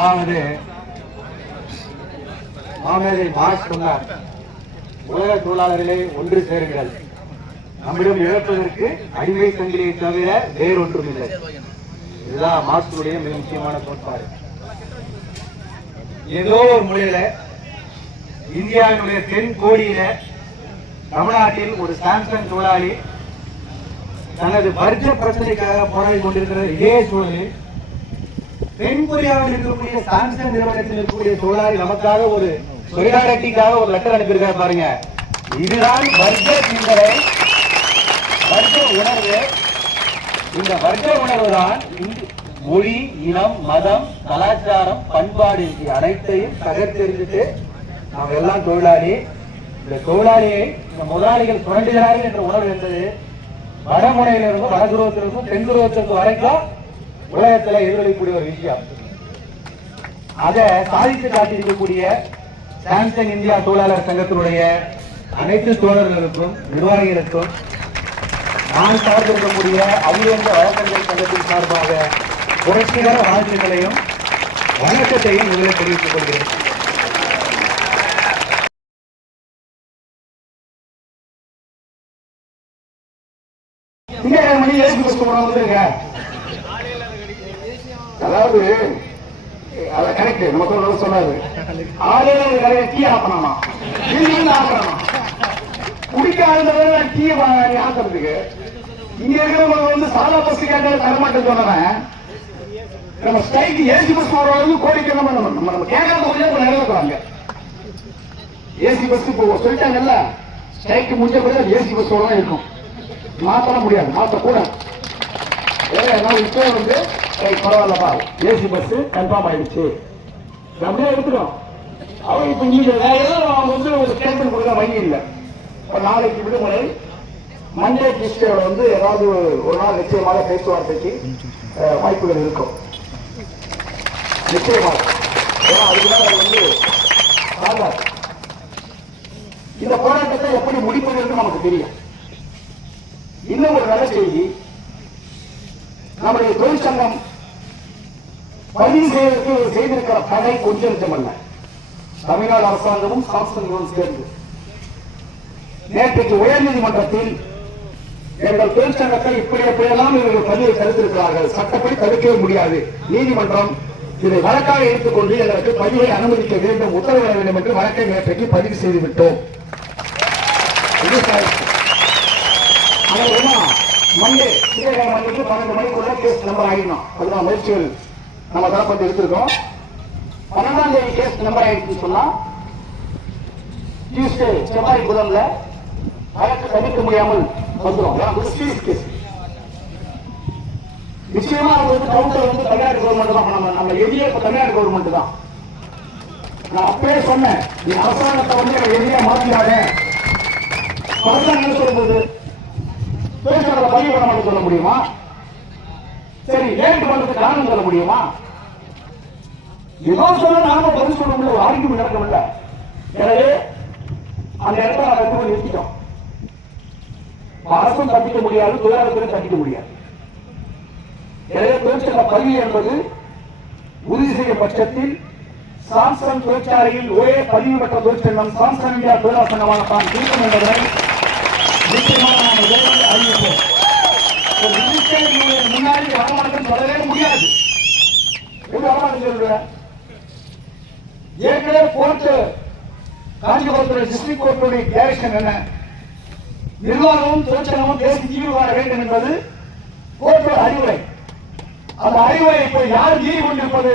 அதாவது மாமேதை மார்க்ஸ் சொன்னார், உலக தொழிலாளர்களே ஒன்று சேருங்கள், நம்மிடம் இழப்பதற்கு அடிமை சங்கிலியை தவிர வேறொன்றும் இல்லை. இதுதான் மார்க்ஸுடைய மிக முக்கியமான கோட்பாடு. ஏதோ ஒரு முறையில இந்தியாவினுடைய தென் கோடியில தமிழ்நாட்டில் ஒரு சாம்சங் தொழிலாளி தனது வர்க்க பிரச்சனைக்காக போராடி கொண்டிருக்கிற இதே சூழலில் தென் கொரியாவில் இருக்கக்கூடிய சாம்சங் நிறுவனத்தில் இருக்கக்கூடிய தொழிலாளி நமக்காக ஒரு சொலிடாரிட்டிக்காக ஒரு லெட்டர் அனுப்பியிருக்காரு பாருங்க. இதுதான் வர்க்க சிந்தனை, வர்க்க உணர்வு. இந்த வர்க்க உணர்வு தான் மொழி, இனம், மதம், கலாச்சாரம், பண்பாடு அனைத்தையும் தகர்த்தெறிஞ்சிட்டு நாம் எல்லாம் தொழிலாளி. இந்த தொழிலாளியை இந்த முதலாளிகள் சுரண்டுகிறார்கள் என்ற உணர்வு என்பது வடமுனையிலிருந்தும் வடதுருவத்திலிருந்தும் தென் துருவத்திற்கு வரைக்கும் உலகத்தில் எதிரொலிக்கக்கூடிய ஒரு விஷயம். அதை சாதித்து காட்டியிருக்கக்கூடிய சாம்சங் இந்தியா தொழிலாளர் சங்கத்தினுடைய அனைத்து தோழர்களுக்கும் நிர்வாகிகளுக்கும் நான் சார்ந்திருக்கக்கூடிய அகில வழக்கறிஞர் சங்கத்தின் சார்பாக புரட்சிகர வாழ்த்துக்களையும் வணக்கத்தையும் முதலில் தெரிவித்துக் கொள்கிறேன். அதாவது கரெக்ட் நம்ம சொன்னாரு, டீ ஆப்பணமா குடிக்க டீ ஆக்குறதுக்கு இங்க இருக்கிறவங்க வந்து சாதா பஸ் கேட்டால தரமாட்டேன்னு சொன்னவன் நம்ம ஸ்ட்ரைக்கு ஏசி பஸ் போறவங்க கோரிக்கை நம்ம கேட்காத கொஞ்சம் நிறைவேற்றுறாங்க. ஏசி பஸ் இப்போ சொல்லிட்டாங்கல்ல, ஸ்ட்ரைக்கு முடிஞ்ச பிறகு ஏசி பஸ் தான் இருக்கும், மாற்ற முடியாது, மாற்றக்கூடாது. இப்போ வந்து பரவாயில்லப்பா ஏசி பஸ் கன்ஃபார்ம் ஆயிடுச்சு அப்படியே எடுத்துக்கணும். அவங்க இப்ப இங்க அவங்க வந்து ஒரு ஸ்டேட்மெண்ட் கொடுக்க வழி இல்லை. இப்ப நாளைக்கு விடுமுறை, மண்டே டியூஸ்டே வந்து ஏதாவது ஒரு நாள் நிச்சயமாக பேச்சுவார்த்தைக்கு வாய்ப்புகள் இருக்கும். நிச்சயமாக ஏன்னா அதுக்குதான் வந்து இந்த போராட்டத்தை எப்படி முடிப்பது என்று நமக்கு தெரியும். இன்னும் ஒரு நல்ல செய்தி, நம்முடைய தொழிற்சங்கம் பதிவு செய்வதற்கு செய்திருக்கிற தடை கொஞ்சம் நிஜமல்ல. தமிழ்நாடு அரசாங்கமும் சாம்சங்கும் சேர்ந்து நேற்றைக்கு உயர்நீதிமன்றத்தில் எங்கள் தொழிற்சங்கத்தை இப்படி எப்படியெல்லாம் இவர்கள் பதிவை தடுத்திருக்கிறார்கள், சட்டப்படி தடுக்கவே முடியாது, நீதிமன்றம் இதை வழக்காக எடுத்துக்கொண்டு எங்களுக்கு பதிவை அனுமதிக்க வேண்டும், உத்தரவிட வேண்டும் என்று வழக்கை நேற்றைக்கு பதிவு செய்துவிட்டோம். மண்டே 12 மணிக்குள்ள கேஸ் நம்பர் ஆகிடணும். அதுதான் முயற்சிகள் நம்ம தரப்பட்டு எடுத்திருக்கோம். 12ஆம் தேதி கேஸ் நம்பர் ஆயிடுச்சுன்னு சொன்னா டியூஸ்டே செவ்வாய் புதன்ல வழக்கு தவிர்க்க முடியாமல் வந்துடும். சீரியஸ் கேஸ் நிச்சயமா கவுண்டர் வந்து தமிழ்நாடு கவர்மெண்ட் தான். நம்ம எதிரியே இப்ப தமிழ்நாடு கவர்மெண்ட் தான். நான் அப்பவே சொன்னேன், நீ அரசாங்கத்தை வந்து எதிரியா மாற்றினாங்க. அரசாங்கம் சொல்லும்போது தொழிற்சங்கத்தை பதிவு பண்ண மாட்டேன் சொல்ல முடியுமா? சரி, லேட் பண்றதுக்கு காரணம் சொல்ல முடியுமா? ஏதோ சொல்ல நாம பதில் சொல்ல முடியல, ஆர்கியூமெண்ட் நடக்க முடியல. எனவே அந்த இடத்துல நான் கட்டுப்படி நிறுத்திட்டோம். அரசும் தப்பிக்க முடியாது, தொழிலாளர்களும் தப்பிக்க முடியாது. எனவே தொழிற்சங்க பதிவு என்பது உறுதி செய்ய பட்சத்தில் சாம்சங் தொழிற்சாலையில் ஒரே பதிவு பெற்ற தொழிற்சங்கம் சாம்சங் இந்தியா தொழிலாளர் சங்கமாக தான் இருக்கும் என்பதை நிச்சயமாக நாம் அறிவிப்போம். முன்னாடி வரமாட்டம் சொல்லவே முடியாது. எப்படி வரமாட்டம் சொல்ற? ஏற்கனவே கோர்ட்டு காஞ்சிபுரத்துடைய டிஸ்ட்ரிக்ட் கோர்ட்டுடைய டைரக்ஷன் என்ன? நிர்வாகமும் தொழிற்சங்கமும் பேசி தீர்வு காண வேண்டும் என்பது கோர்ட்டோட அறிவுரை. அந்த அறிவுரை இப்ப யார் மீறி கொண்டிருப்பது?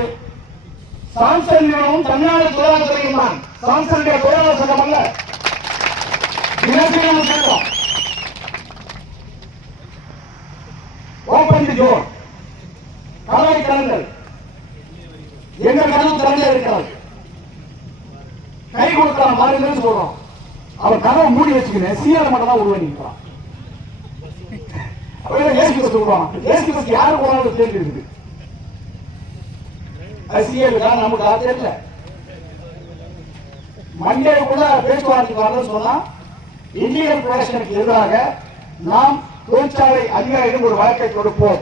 சாம்சங் நிறுவனமும் தமிழ்நாடு தொழிலாளர் சங்கம் தான். சாம்சங் தொழிலாளர் சங்கம் அல்ல. தினசரி சங்கம். ஓபன் தி டோர். கதவை திறங்கள். எங்க கதவு திறந்தே இருக்கிறார். கை கொடுக்கலாம் மாறுங்கன்னு சொல்றோம். அவன் கதவை மூடி வச்சுக்கிறேன், சீரை மட்டும் தான் உருவாக்கிக்கிறான். ஏசி பஸ் சொல்லுவான். ஏசி பஸ் யாரு போனாலும் சேர்ந்து இருக்குது. நமக்கு தெரியல. மண்டேக்குள்ள பேச்சுவார்த்தை வரணும்னு சொன்னா இந்தியன் ப்ரொடக்ஷனுக்கு எதிராக நாம் தொழிற்சாலை அதிகாரிகள் ஒரு வழக்கை கொடுப்போம்.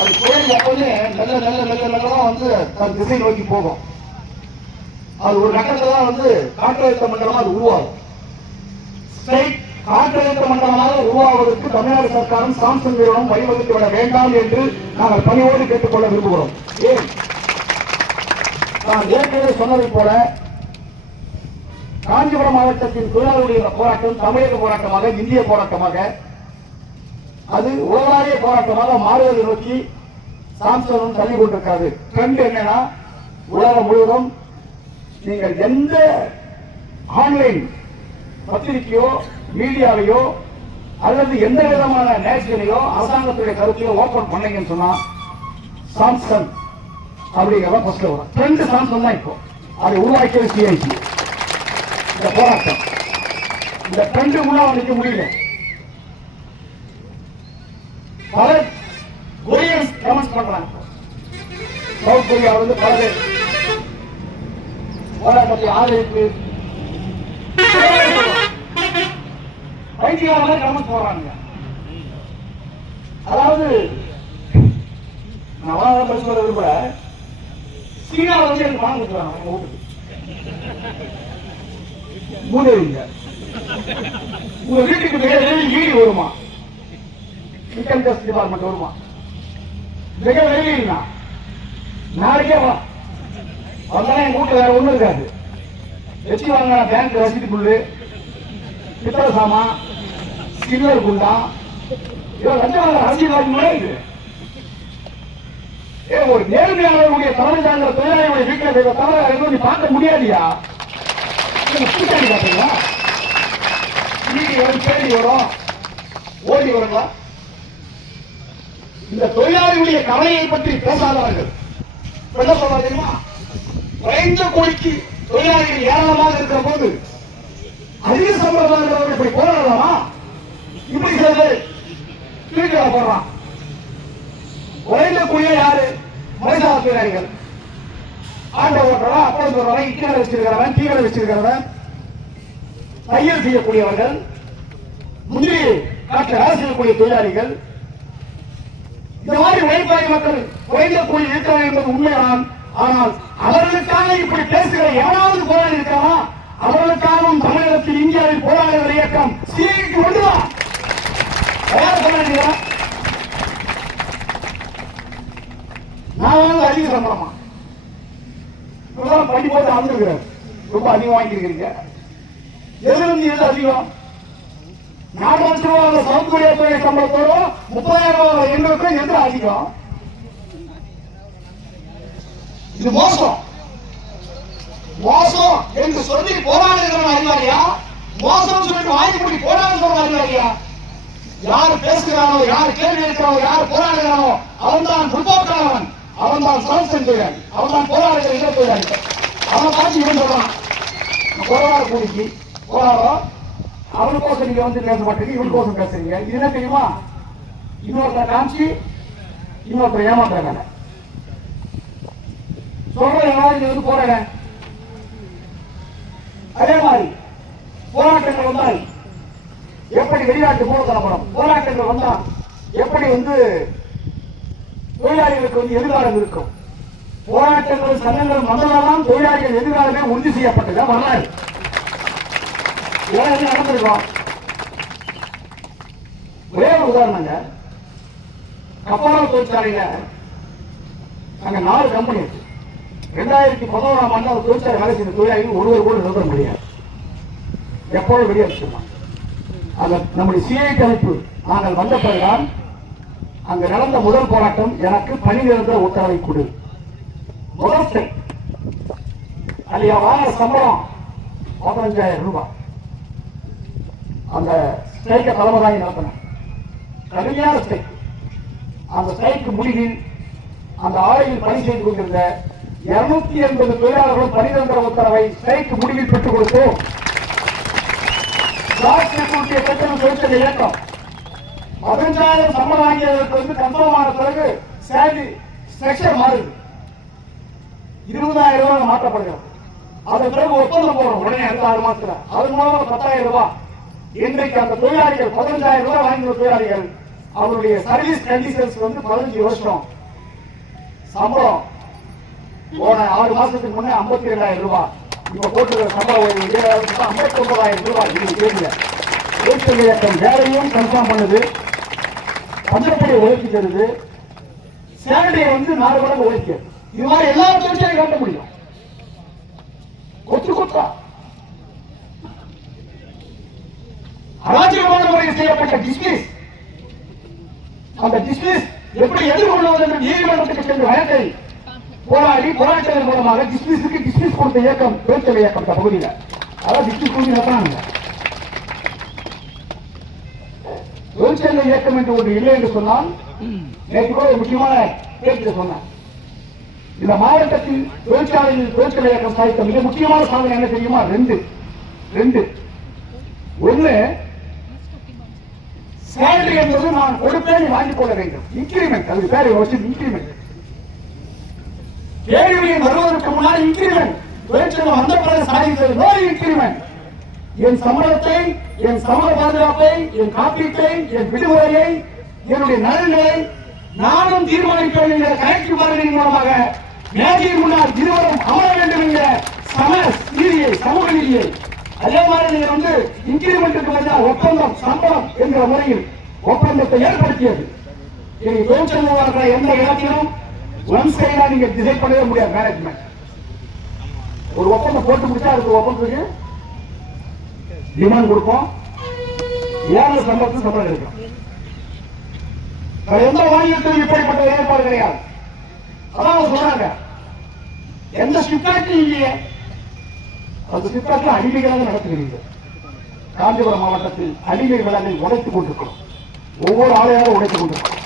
அது புயல் எப்போதுமே மெல்ல மெல்ல மெல்ல மெல்லதான் வந்து தன் திசை நோக்கி போகும். அது ஒரு கட்டத்துல தான் வந்து காற்றழுத்த மண்டலமா அது உருவாகும். காற்றழுத்த மண்டலமாக உருவாவதற்கு தமிழ்நாடு சர்க்காரும் சாம்சங் நிறுவனம் வழிவகுத்து விட வேண்டாம் என்று நாங்கள் பணியோடு கேட்டுக்கொள்ள விரும்புகிறோம். ஏன் நான் ஏற்கனவே சொன்னதை போல காஞ்சிபுரம் மாவட்டத்தின் தொழிலாளர்களுடைய போராட்டம் தமிழக போராட்டமாக, இந்திய போராட்டமாக, அது உலகளாவிய போராட்டமாக மாறுவதை நோக்கி சாம்சங் தள்ளி கொண்டிருக்காது. ட்ரெண்ட் என்னன்னா, உலகம் முழுவதும் நீங்கள் எந்த ஆன்லைன் பத்திரிகையோ மீடியாவையோ அல்லது எந்த விதமான நேஷனையோ அரசாங்கத்துடைய கருத்தையோ ஓபன் பண்ணீங்கன்னு சொன்னா சாம்சங் அப்படிங்கிறத ஃபர்ஸ்ட் வரும். ட்ரெண்ட் சாம்சங் தான் இப்போ அதை உருவாக்கியது சிஐசி. இந்த போராட்டம் இந்த ட்ரெண்ட் முன்னாடி நிற்க முடியல. பல கொரியன்ஸ் கமெண்ட் பண்றாங்க. சவுத் கொரியா வந்து பல பேர் போராட்டத்தை ஆதரித்து பைத்தியக்காரங்களே கமெண்ட் போடுறாங்க. அதாவது நான் படிச்சு வர்றது கூட சீனாவில் வந்து எனக்கு பணம் கொடுத்துறாங்க. அவங்க வீட்டுக்கு மூதேவிங்க உங்க வீட்டுக்கு ஈடி வருமா, இன்கம் டேக்ஸ் டிபார்ட்மெண்ட் வருமா, மிக வெளியினா நாளைக்கே வா வந்தாலும் எங்க வீட்டுல வேற ஒண்ணும் இருக்காது. வச்சு வாங்க பேங்க் ரசீது புல்லு, பித்தளை சாமா, சில்வர் குண்டா, லட்சம் அரசியல் நுழையுது. ஒரு நேர்மையாளர்களுடைய தலைமை சார்ந்த தொழிலாளிகளுடைய வீட்டில் தவறு நீ பார்க்க முடியாதியா? பூச்சாடி பார்த்தீங்களா? தேடி வரும், ஓடி வருங்களா? இந்த தொழிலாளிகளுடைய கவலையை பற்றி பேசாதவர்கள் என்ன சொல்ல தெரியுமா? குறைந்த கூலிக்கு தொழிலாளிகள் ஏராளமாக இருக்கிற போது அதிக சம்பளம் இப்படி போராடலாமா? இப்படி செய்து தீர்க்க போடுறான். குறைந்த கூலியா யாரு? மனிதாப தொழிலாளிகள். ஆட்டோ ஓட்டுறவன், அப்பளம் போடுறவன், இக்கடை வச்சிருக்கிறவன், டீக்கடை வச்சிருக்கிறவன், தையல் செய்யக்கூடியவர்கள், முந்திரி காற்று வேலை செய்யக்கூடிய தொழிலாளிகள், இந்த மாதிரி உழைப்பாளி மக்கள் குறைந்த கூலி இருக்கிறார்கள் என்பது உண்மைதான். ஆனால் அவர்களுக்காக இப்படி பேசுகிற எவனாவது போராடி இருக்கானா? அவர்களுக்காகவும் தமிழகத்தில் இந்தியாவில் போராடுகிற இயக்கம் சிஐக்கு ஒன்றுதான். நான் வந்து அதிக சம்பளமா பண்ணி போட்டு அழுதுகிறேன். ரொம்ப அதிகம் வாங்கியிருக்கிறீங்க. எதிலிருந்து எது அதிகம்? 4 லட்சம் ரூபாய் சவுத் கொரியா துறை சம்பளத்தோடும் 30,000 ரூபாய் எங்களுக்கும் எந்த அதிகம்? இது மோசம். மோசம் என்று சொல்லி போராடுகிறவன் அறிவாரியா? மோசம் சொல்லி வாங்கி போய் போராடுகிறவன் அறிவாரியா? யாரு பேசுகிறானோ, யாரு கேள்வி இருக்கிறானோ, யாரு போராடுகிறானோ அவன் தான் முற்போக்கானவன், அவன் தான் சாம்சங் தொழிலாளி, அவன் தான் போராடுகிற இட தொழிலாளி. அவன் பார்த்து இவன் சொல்றான் போராட கூலிக்கு போராடுறோம், அவனுக்கோசம் நீங்க வந்து பேச மாட்டீங்க, இவனுக்கோசம் பேசுறீங்க. இது என்ன தெரியுமா? இன்னொருத்தர் காமிச்சு இன்னொருத்தர் ஏமாத்துறாங்க. சொல்றேன் வந்து போறேன். அதே மாதிரி போராட்டங்கள் வந்தால் எப்படி வெளிநாட்டு மூலதனப்படும், போராட்டங்கள் வந்தா எப்படி வந்து தொழிலாளிகளுக்கு வந்து எதிர்காலம் இருக்கும். போராட்டங்கள் சங்கங்கள் வந்ததால்தான் தொழிலாளிகள் எதிர்காலமே உறுதி செய்யப்பட்டது. வரலாறு நடந்திருக்கோம். ஒரே ஒரு உதாரணங்க, கப்பல் தொழிற்சாலையில அங்க 4 கம்பெனி இருக்கு. 2011ஆம் ஆண்டு அந்த தொழிற்சாலை வேலை செய்த தொழிலாளிகள் ஒருவர் கூட நிறுத்த முடியாது. எப்போதும் வெளியேற்றிருந்தாங்க. அந்த நம்முடைய சிஐ அமைப்பு நாங்கள் வந்த பிறகுதான் அங்க நடந்த முதல் போராட்டம், எனக்கு பணி நிரந்தர உத்தரவை கொடு. முதல் ஸ்ட்ரைக். அல்லையா வாங்குற சம்பளம் 15,000 ரூபாய். அந்த ஸ்ட்ரைக்கை தலைமை தாங்கி நடத்தினேன். கடுமையான ஸ்ட்ரைக். அந்த ஸ்ட்ரைக்கு முடிவில் அந்த ஆலையில் பணி செய்து கொண்டிருந்த 280 தொழிலாளர்களும் பணி நிரந்தர உத்தரவை ஸ்ட்ரைக்கு முடிவில் பெற்றுக் கொடுத்தோம். தொழிற்சங்க இயக்கம் 15,000 சம்பளம் வாங்கியதற்கு வந்து கன்ஃபார்மான பிறகு சேலரி ஸ்ட்ரக்சர் மாறுது. 20,000 ரூபாய் மாற்றப்படுகிறது. அதன் பிறகு ஒப்பந்தம் போடுறோம் உடனே அடுத்த 6 மாசத்துல. அது மூலமாக 10,000 ரூபாய். இன்றைக்கு அந்த தொழிலாளிகள் 15,000 ரூபாய் வாங்கிய தொழிலாளிகள் அவருடைய சர்வீஸ் கண்டிஷன்ஸ் வந்து 15 வருஷம் சம்பளம் போன 6 மாசத்துக்கு முன்னே 52,000 ரூபாய். இப்ப போட்டுக்கிற சம்பளம் 59,000 ரூபாய். இது தெரியல. தொழிற்சங்க இயக்கம் வேலையும் கன்ஃபார்ம் பண்ணுது, பஞ்சப்படியை உழைச்சி தருது, சேலரியை வந்து 4 மடங்கு உழைக்க. இது மாதிரி எல்லா தொழிற்சாலையும் காட்ட முடியும். கொத்து கொத்தா அராஜகமான முறையில் செய்யப்பட்ட டிஸ்மிஸ், அந்த டிஸ்மிஸ் எப்படி எதிர்கொள்வது என்று நீதிமன்றத்துக்கு சென்று வழக்கை போராடி போராட்டத்தின் மூலமாக டிஸ்மிஸ் கொடுத்த இயக்கம் தொழிற்சங்க இயக்கம் பகுதியில். அதாவது டிஸ்மிஸ் கொடுத்து நடத்துறாங்க. தொழிற்சங்க இயக்கம் என்று ஒன்று இல்லை என்று சொன்னால், நேற்று கூட ஒரு முக்கியமான பேச்சு சொன்னேன். இந்த மாவட்டத்தில் தொழிற்சாலையில் தொழிற்சங்க இயக்கம் சாதித்த மிக முக்கியமான சாதனை என்ன தெரியுமா? ரெண்டு. ஒண்ணு, சேலரி என்பது நான் கொடுப்பேன் வாங்கிக் கொள்ள வேண்டும். இன்கிரிமெண்ட், அது பேர் வச்சு இன்கிரிமெண்ட். கேள்வியை வருவதற்கு முன்னால் இன்கிரிமெண்ட். தொழிற்சங்கம் வந்த பிறகு சாதித்தது நோ இன்கிரிமெண்ட். என் சம்பளத்தை, என் சமூக பாதுகாப்பை, என் காப்பீட்டை, என் விடுமுறையை, என்னுடைய நலன்களை நானும் தீர்மானிப்பேன் என்கிற கலெக்டிவ் பார்கனிங் மூலமாக மேஜையின் முன்னால் இருவரும் அமர வேண்டும் என்கிற சமூக நீதியை, அதே மாதிரி நீங்க வந்து இன்கிரிமெண்ட்டுக்கு பதிலாக ஒப்பந்தம், சம்பளம் என்கிற முறையில் ஒப்பந்தத்தை ஏற்படுத்தியது. இனி தொழிற்சங்கம் இருக்கிற எந்த இடத்திலும் ஒன் சைடா நீங்க டிசைட் பண்ணவே முடியாது. மேனேஜ்மெண்ட் ஒரு ஒப்பந்தம் போட்டு முடிச்சா அதுக்கு ஒப்பந்தத்துக்கு டிமாண்ட் கொடுப்போம், ஏழு சம்பளத்துக்கு சம்பளம் எடுக்கும். எந்த மாநிலத்திலும் இப்படிப்பட்ட ஏற்பாடு கிடையாது. அதான் சொல்றாங்க, எந்த சிப்காட்டும் இல்லையே. அந்த சிப்காட்ல அடிமைகளாக நடத்துகிறீங்க. காஞ்சிபுரம் மாவட்டத்தில் அடிமை விலங்கை உடைத்துக் கொண்டிருக்கிறோம். ஒவ்வொரு ஆலையாக உடைத்துக் கொண்டிருக்கிறோம்.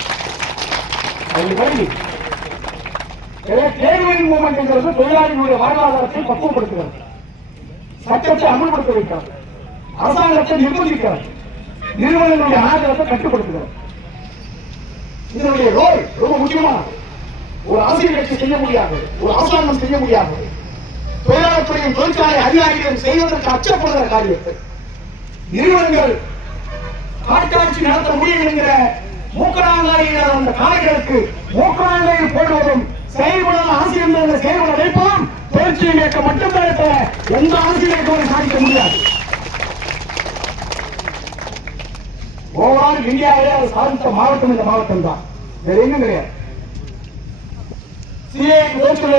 கேள்வியின் மூமெண்ட் என்கிறது தொழிலாளிகளுடைய வாழ்வாதாரத்தை பக்குவப்படுத்துகிறது, சட்டத்தை அமல்படுத்த வைக்கிறது, அரசாங்கத்தை நிர்பந்திக்கிறது, நிறுவனங்களுடைய ஆதரத்தை கட்டுப்படுத்துகிறது. இதனுடைய ரோல் ரொம்ப முக்கியமானது. ஒரு அரசியல் கட்சி செய்ய முடியாது, ஒரு அரசாங்கம் செய்ய முடியாது. தொழிலாளர் துறையின் தொழிற்சாலை அதிகாரிகள் செய்வதற்கு அச்சப்படுகிற காரியத்தை நிறுவனங்கள் காட்காட்சி நடத்த முடியும் என்கிற மூக்கராங்காயில் அந்த காலைகளுக்கு மூக்கராங்காயில் போடுவதும் செயல்படாத அரசியல் செயல்பட வைப்பதும் தொழிற்சங்க இயக்கம் மட்டும்தான். எந்த அரசியல் இயக்கமும் சாதிக்க முடியாது. ஓவரால் இந்தியாவிலே அது சாதித்த மாவட்டம் இந்த மாவட்டம் தான், வேற எங்கும் கிடையாது. தொழிற்சங்க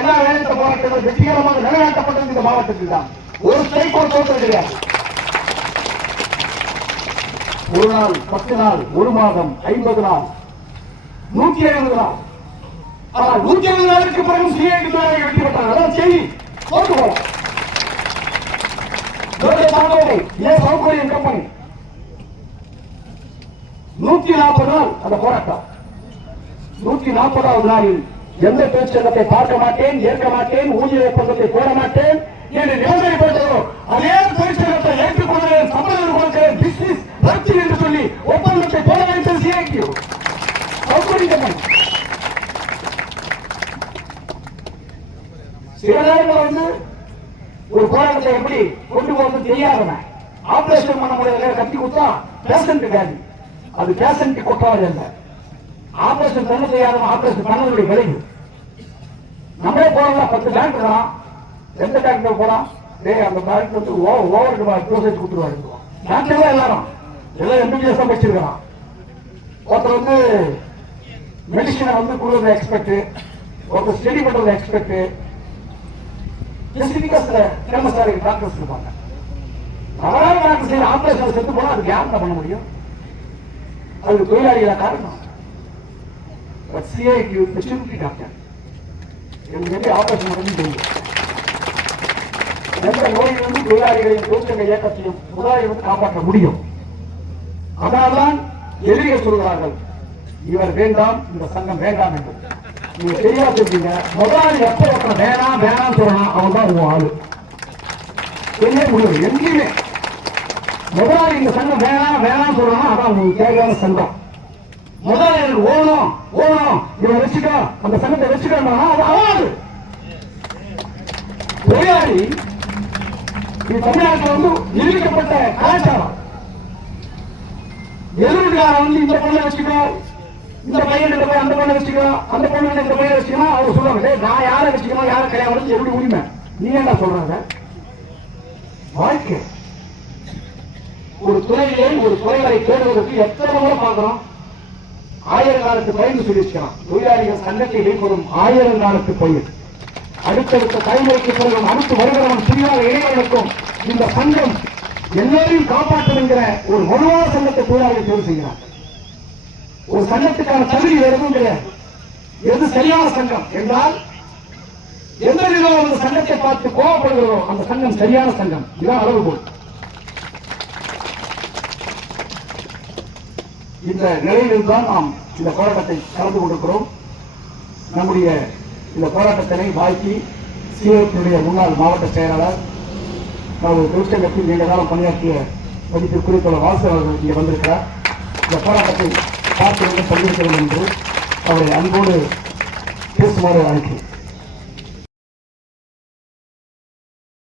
எல்லா வேலைத்த போராட்டங்கள் வெற்றிகரமாக நிறைவேற்றப்பட்டது இந்த மாவட்டத்தில் தான். ஒரு ஸ்ட்ரைக் ஒரு தோற்றம் கிடையாது. ஒரு நாள், 10 நாள், ஒரு மாதம், 50 நாள், 150 நாள். ஆனால் 150 நாளுக்கு பிறகு சிஐடி தொழிலாளர்கள் வெற்றி பெற்றாங்க. அதான் செய்தி போட்டு போலாம். சௌகரியம் கம்பெனி 140 நாள் அந்த போராட்டம். 140வது நாளில் எந்த தொழிற்சங்கத்தை பார்க்க மாட்டேன், ஏற்க மாட்டேன், ஊதிய ஒப்பந்தத்தை போட மாட்டேன் என்று நிபந்தனை போட்டதோ அதே தொழிற்சங்கத்தை ஏற்றுக்கொள்கிறேன், சம்பளம் கொடுக்கிறேன், பிசினஸ் ரத்து என்று சொல்லி ஒப்பந்தத்தை போட வைத்தது சிஐடி. சில நேரங்கள் வந்து ஒரு போராட்டத்தை எப்படி கொண்டு போவது தெரியாதவன் ஆபரேஷன் பண்ண முடியாத கத்தி கொடுத்தா பேஷண்ட் காலி. அது பேஷண்ட் கொட்டாது அல்ல, ஆபரேஷன் பண்ண செய்யாதவன் ஆபரேஷன் பண்ணக்கூடிய விளைவு. நம்மளே போறோம், 10 பேங்க் தான், எந்த பேங்க்ல போலாம், அந்த பேங்க் வந்து ஓவர் டோசேஜ் கொடுத்துருவாங்க. பேங்க்ல எல்லாரும் எல்லாம் எம்பிபிஎஸ் தான் வச்சிருக்கான். ஒருத்தர் வந்து மெடிசனை வந்து கொடுக்கறது எக்ஸ்பெக்ட், ஒருத்தர் ஸ்டடி பண்றது எக்ஸ்பெக்ட். டாக்டர்ஸ் இருப்பாங்க. தவறான டாக்டர் செய்ய ஆபரேஷன் செத்து போனா அதுக்கு யார் பண்ண முடியும்? அதுக்கு தொழிலாளிகள காரணம். சிஐடி ஸ்பெஷாலிட்டி டாக்டர் எனக்கு எப்படி ஆபரேஷன் பண்ணி தெரியும். எந்த நோயிலிருந்து தொழிலாளிகளையும் தொழிற்சங்க இயக்கத்தையும் முதலாளி வந்து காப்பாற்ற முடியும். அதனால்தான் எதிரிகள் சொல்கிறார்கள், இவர் வேண்டாம், இந்த சங்கம் வேண்டாம் என்று. நீங்க தெரியா சொல்றீங்க, முதலாளி எப்ப ஒருத்தர் வேணாம் வேணாம் சொல்லணும், அவன் தான் உங்க ஆளு. தெரிய முடியும். எங்கேயுமே முதலாளி இந்த சங்கம் வேணாம் வேணாம் சொல்லணும், அதான் உங்களுக்கு தேவையான சங்கம். முதலாளி ஓணும் ஓணும், இவன் வச்சுக்கோ, அந்த சங்கத்தை வச்சுக்கணும், அது ஆளு. தொழிலாளி இது தமிழ்நாட்டில் வந்து நிரூபிக்கப்பட்ட கலாச்சாரம். எதிர்காலம் வந்து இந்த பொண்ணை வச்சுக்கோ, இந்த பையன் போய் அந்த பொண்ணை வச்சுக்கோ, அந்த பொண்ணு இந்த பையனை வச்சுக்கணும். அவர் சொல்லுவாங்க, நான் யாரை வச்சுக்கணும், யாரை கல்யாணம் பண்ணி எப்படி உரிமை? நீ என்ன சொல்றாங்க? வாழ்க்கை ஒரு துறையிலே ஒரு துறைகளை தேடுவதற்கு எத்தனை முறை பார்க்கிறோம். 1000 காலத்து பயிர் சொல்லியிருக்கலாம். தொழிலாளிகள் சங்கத்தை வெளிப்படும் 1000 காலத்து பயிர். அடுத்தடுத்த தலைமுறைக்கு பிறகு அடுத்து வருகிறவன் புதிதாக இளைஞர்களுக்கும் இந்த சங்கம் எல்லோரையும் காப்பாற்றும் என்கிற ஒரு வலுவான சங்கத்தை தொழிலாளர்கள் தேர்வு செய்கிறார். ஒரு சங்கத்துக்கான தகுதி எதுவும் கிடையாது. எது சரியான சங்கம் என்றால் எந்த நிலையில் அந்த சங்கத்தை பார்த்து கோபப்படுகிறோம் அந்த சங்கம் சரியான சங்கம். இதுதான் அளவுகோல். இந்த நிலையில் தான் நாம் இந்த போராட்டத்தை கலந்து கொண்டிருக்கிறோம். நம்முடைய இந்த போராட்டத்தினை வாழ்த்தி சீரத்தினுடைய முன்னாள் மாவட்ட செயலாளர் நமது தொழிற்சங்கத்தில் நீண்ட காலம் பணியாற்றிய மதிப்பிற்குரிய தோழர் வாசு அவர்கள் இங்கே வந்திருக்கிறார். இந்த போராட்டத்தை பார்த்து வந்து பங்கேற்க வேண்டும் என்று அவரை அன்போடு பேசுமாறு அழைக்கிறேன்.